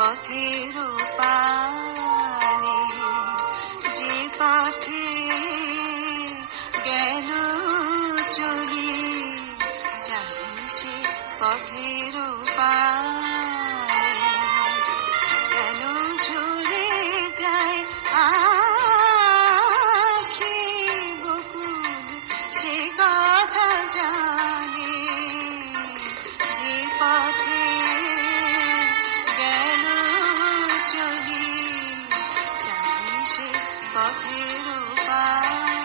পথের পানে, যে পথে গেল চলি, চাই সে পথের পানে। কেন ঝরে যায় আখি বকুল, সে কথা জানে, যে পথে গেল চলি, চাই সে পথের পানে।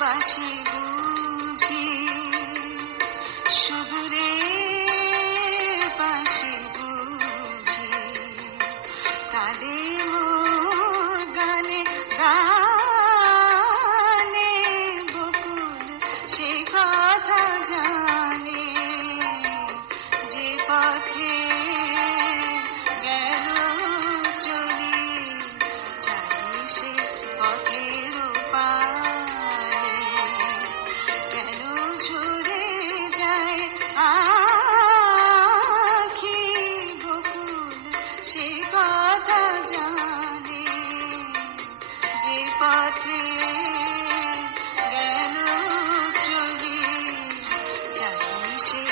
বাসি বুঝি সুদূরে, বাসি বুঝি কালে মোর গানে গানে বকুল, সে কথা জানে, যে পথে গেল চলি, চাই সে পথের পানে। কেন ঝরে যায় আখি বকুল, সে কথা জানে, যে পথে গেল চলি, চাই সে